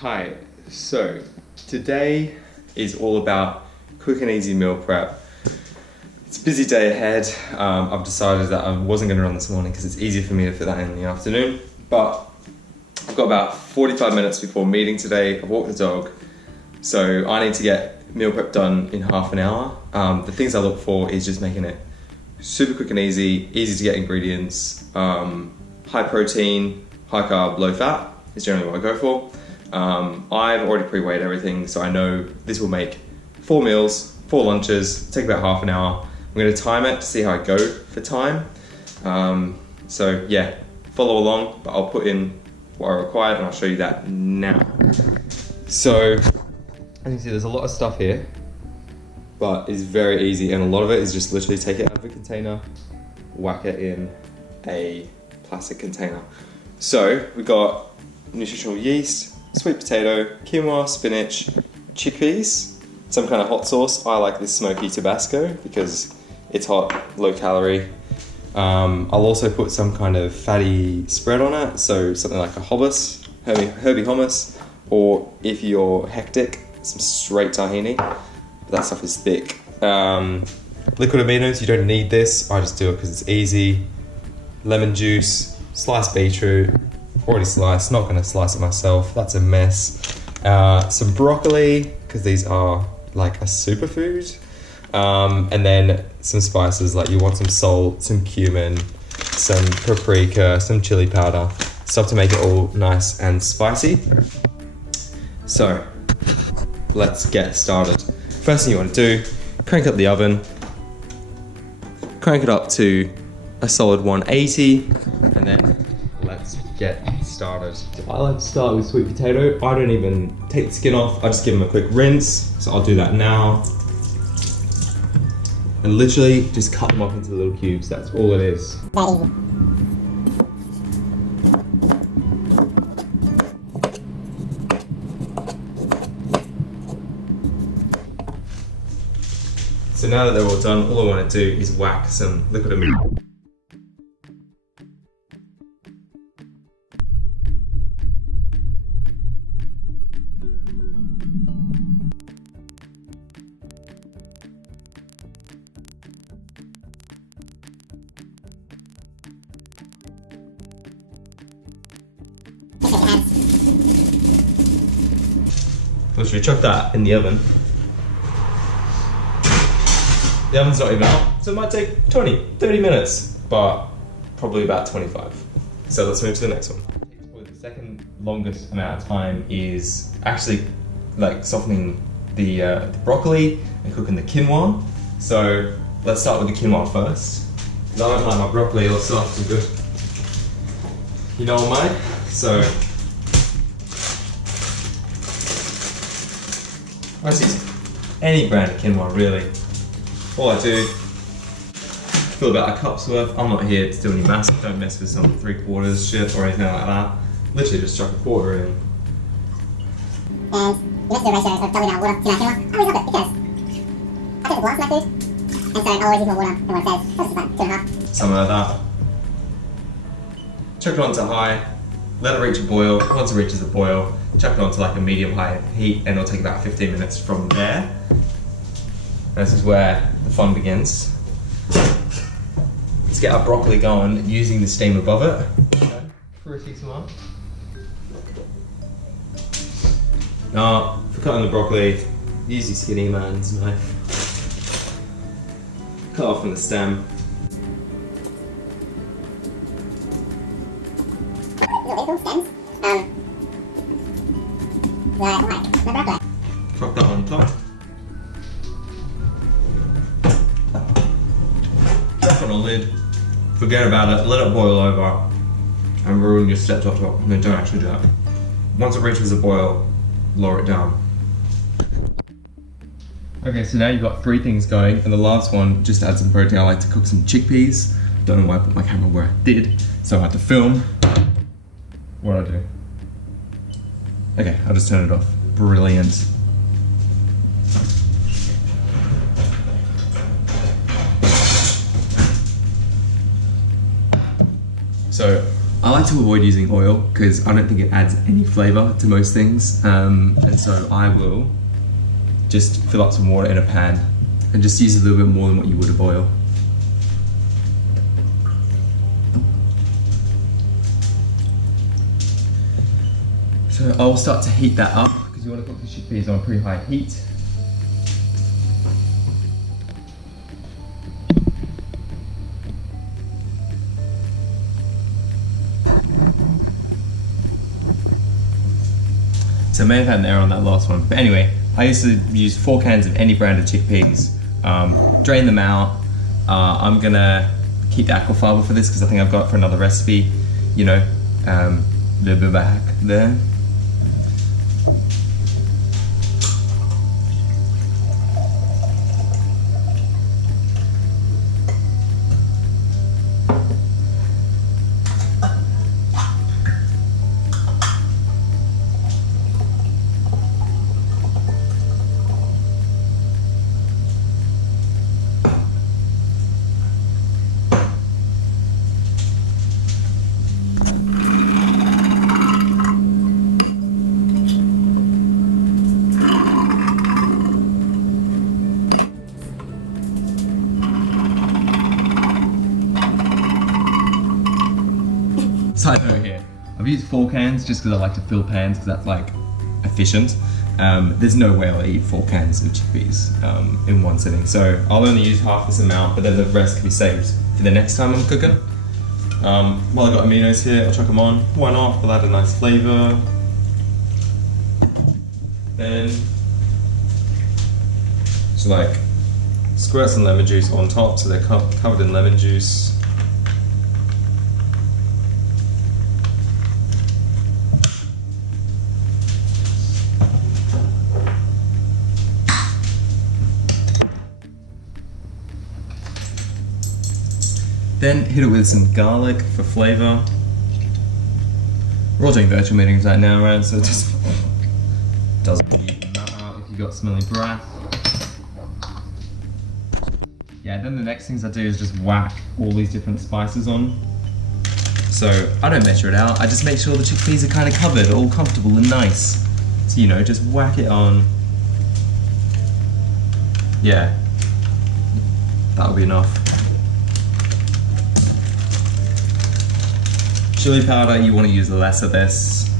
Hi, so today is all about quick and easy meal prep. It's a busy day ahead. I've decided that I wasn't going to run this morning because it's easier for me to fit that in the afternoon, but I've got about 45 minutes before meeting today. I've walked the dog, so I need to get meal prep done in half an hour. The things I look for is just making it super quick and easy to get ingredients, high protein, high carb, low fat is generally what I go for. I've already pre-weighed everything, so I know this will make 4 meals, 4 lunches, take about half an hour. I'm going to time it to see how I go for time. So yeah, follow along, but I'll put in what I required and I'll show you that now. So, as you can see, there's a lot of stuff here, but it's very easy, and a lot of it is just literally take it out of a container, whack it in a plastic container. So we got nutritional yeast, sweet potato, quinoa, spinach, chickpeas, some kind of hot sauce. I like this smoky Tabasco because it's hot, low calorie. I'll also put some kind of fatty spread on it, so something like a hummus, herby hummus, or if you're hectic, some straight tahini. But that stuff is thick. Liquid aminos, you don't need this. I just do it because it's easy. Lemon juice, sliced beetroot, already sliced, not going to slice it myself, that's a mess. Some broccoli, because these are like a superfood. And then some spices, like you want some salt, some cumin, some paprika, some chili powder, stuff to make it all nice and spicy. So let's get started. First thing you want to do, crank up the oven, crank it up to a solid 180, and then let's get started. I like to start with sweet potato. I don't even take the skin off, I just give them a quick rinse. So I'll do that now. And literally just cut them up into little cubes, that's all it is. So now that they're all done, all I want to do is whack some liquid amino. Literally chuck that in the oven. The oven's not even out, so it might take 20-30 minutes, but probably about 25. So let's move to the next one. Probably the second longest amount of time is actually like softening the broccoli and cooking the quinoa. So let's start with the quinoa first. I don't like my broccoli or soft and good. You know what I mean? So I just use any brand of quinoa really. All I do, fill about a cup's worth. I'm not here to do any mass, don't mess with some 3/4 shit or anything like that. Literally just chuck a quarter in. And the rest of the ratio of doubling down water to that quinoa, I always love it because I take a glass of my food, and so I always use more water than what it says. That's just like 2.5. Something like that. Chuck it onto high, let it reach a boil. Once it reaches a boil, chuck it onto like a medium-high heat, and it'll take about 15 minutes from there. And this is where the fun begins. Let's get our broccoli going using the steam above it. Okay. Pretty smart. Now, for cutting the broccoli, use your skinny man's knife. Cut off from the stem. Little stems. Like my broccoli. Chuck that on top. Chuck on a lid. Forget about it. Let it boil over. And ruin your steps up top. No, don't actually do that. Once it reaches a boil, lower it down. Okay, so now you've got 3 things going, and the last one, just to add some protein, I like to cook some chickpeas. Don't know why I put my camera where I did, so I had to film. What do I do? Okay, I'll just turn it off. Brilliant. So I like to avoid using oil because I don't think it adds any flavour to most things, and so I will just fill up some water in a pan and just use a little bit more than what you would of oil. So I'll start to heat that up because you want to cook the chickpeas on a pretty high heat. So I may have had an error on that last one, but anyway, I used to use 4 cans of any brand of chickpeas, drain them out. I'm gonna keep the aquafaba for this because I think I've got it for another recipe, you know, a little bit of a hack there. Side note here, I've used 4 cans just because I like to fill pans because that's like efficient. There's no way I'll eat 4 cans of chickpeas in one sitting, so I'll only use half this amount, but then the rest can be saved for the next time I'm cooking. While I've got aminos here, I'll chuck them on. Why not? They'll add a nice flavour. Then just like squirt some lemon juice on top so they're covered in lemon juice. Then hit it with some garlic for flavour. We're all doing virtual meetings right now, right? So it just doesn't even matter if you got smelly breath. Yeah, then the next things I do is just whack all these different spices on. So I don't measure it out, I just make sure the chickpeas are kind of covered, all comfortable and nice. So you know, just whack it on. Yeah, that'll be enough. Chili powder, you want to use less of this.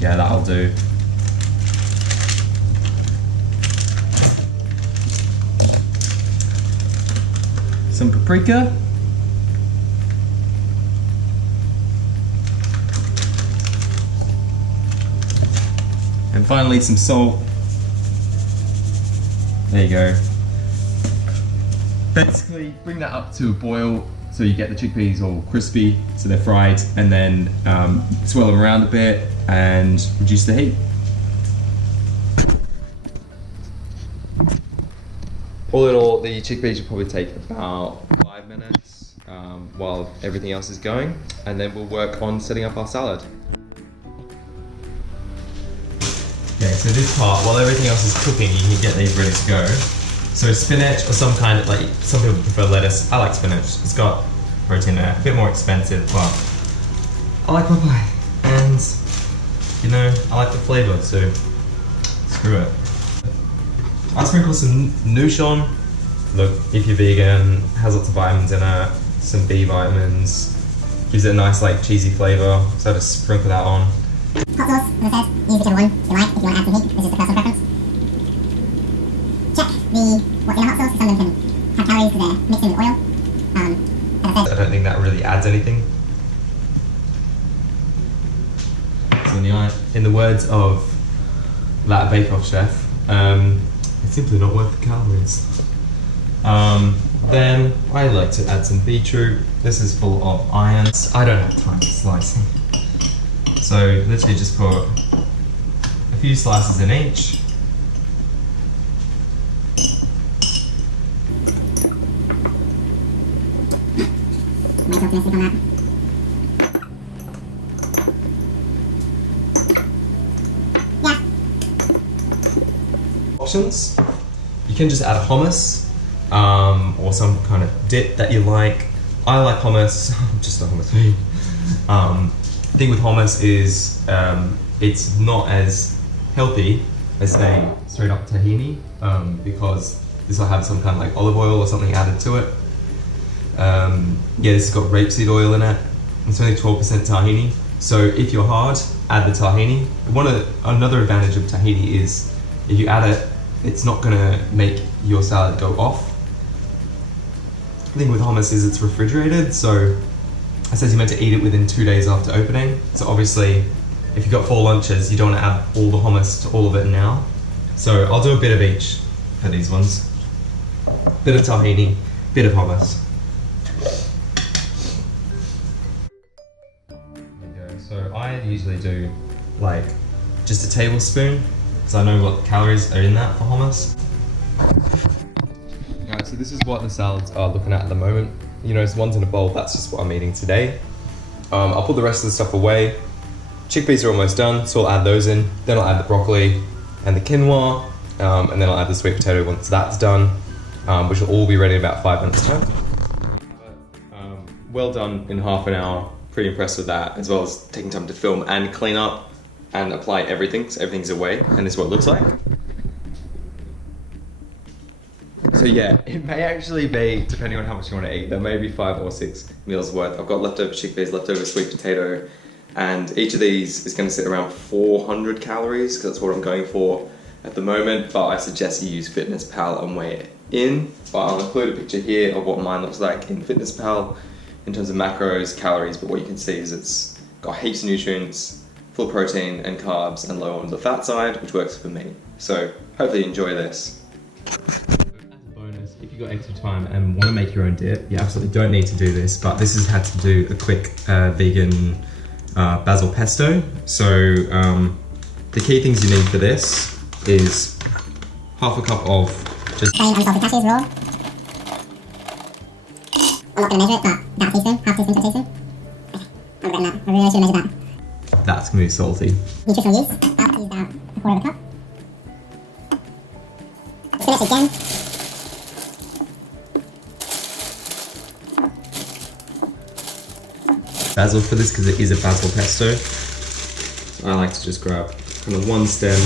Yeah, that'll do. Some paprika. And finally some salt. There you go. Basically, bring that up to a boil so you get the chickpeas all crispy, so they're fried, and then swirl them around a bit and reduce the heat. All in all, the chickpeas will probably take about 5 minutes while everything else is going, and then we'll work on setting up our salad. Okay, so this part, while everything else is cooking, you can get these ready to go. So spinach or some kind of, like, some people prefer lettuce. I like spinach. It's got protein in it. A bit more expensive, but I like my pie. And, you know, I like the flavour, so screw it. I sprinkle some noosh on. Look, if you're vegan, has lots of vitamins in it. Some B vitamins. Gives it a nice, like, cheesy flavour. So I just sprinkle that on. Hot sauce, as I said, use whichever one you like if you want to add some heat. This is the personal preference. Check what's in a hot sauce, because some of them can have calories because they're mixed in with oil. As I said, I don't think that really adds anything. So in the words of that bake-off chef, it's simply not worth the calories. Then I like to add some beetroot. This is full of iron. I don't have time for slicing. So literally just put a few slices in each. make optimistic on that. Options. You can just add hummus. or some kind of dip that you like. I like hummus. I'm just a hummus fan. The thing with hummus is it's not as healthy as say straight up tahini, because this will have some kind of like olive oil or something added to it. Yeah, this has got rapeseed oil in it. It's only 12% tahini. So if you're hard, add the tahini. Another advantage of tahini is if you add it, it's not gonna make your salad go off. The thing with hummus is it's refrigerated, so it says you're meant to eat it within 2 days after opening. So obviously, if you've got 4 lunches, you don't want to add all the hummus to all of it now. So I'll do a bit of each for these ones. Bit of tahini, bit of hummus. So I usually do like just a tablespoon, because I know what calories are in that for hummus. Alright, so this is what the salads are looking at the moment. You know, one's in a bowl, that's just what I'm eating today. I'll put the rest of the stuff away. Chickpeas are almost done, so I'll add those in. Then I'll add the broccoli and the quinoa, and then I'll add the sweet potato once that's done, which will all be ready in about 5 minutes time. Well done in half an hour. Pretty impressed with that, as well as taking time to film and clean up and apply everything, so everything's away, and this is what it looks like. So yeah, it may actually be, depending on how much you want to eat, there may be 5 or 6 meals worth. I've got leftover chickpeas, leftover sweet potato, and each of these is going to sit around 400 calories, because that's what I'm going for at the moment, but I suggest you use FitnessPal and weigh it in. But I'll include a picture here of what mine looks like in FitnessPal in terms of macros, calories, but what you can see is it's got heaps of nutrients, full protein and carbs, and low on the fat side, which works for me. So hopefully you enjoy this. If you've got extra time and want to make your own dip, you absolutely don't need to do this, but this has had to do a quick vegan basil pesto. So the key things you need for this is half a cup of just plain unsalted cashews raw. I'm not going to measure it, but about a teaspoon, half teaspoon to a teaspoon. Okay, I'm regretting that. I really should have measured that. That's going to be salty. Nutritional use, I'll use about a quarter of a cup. Spinach again. Basil for this, because it is a basil pesto. So I like to just grab kind of one stem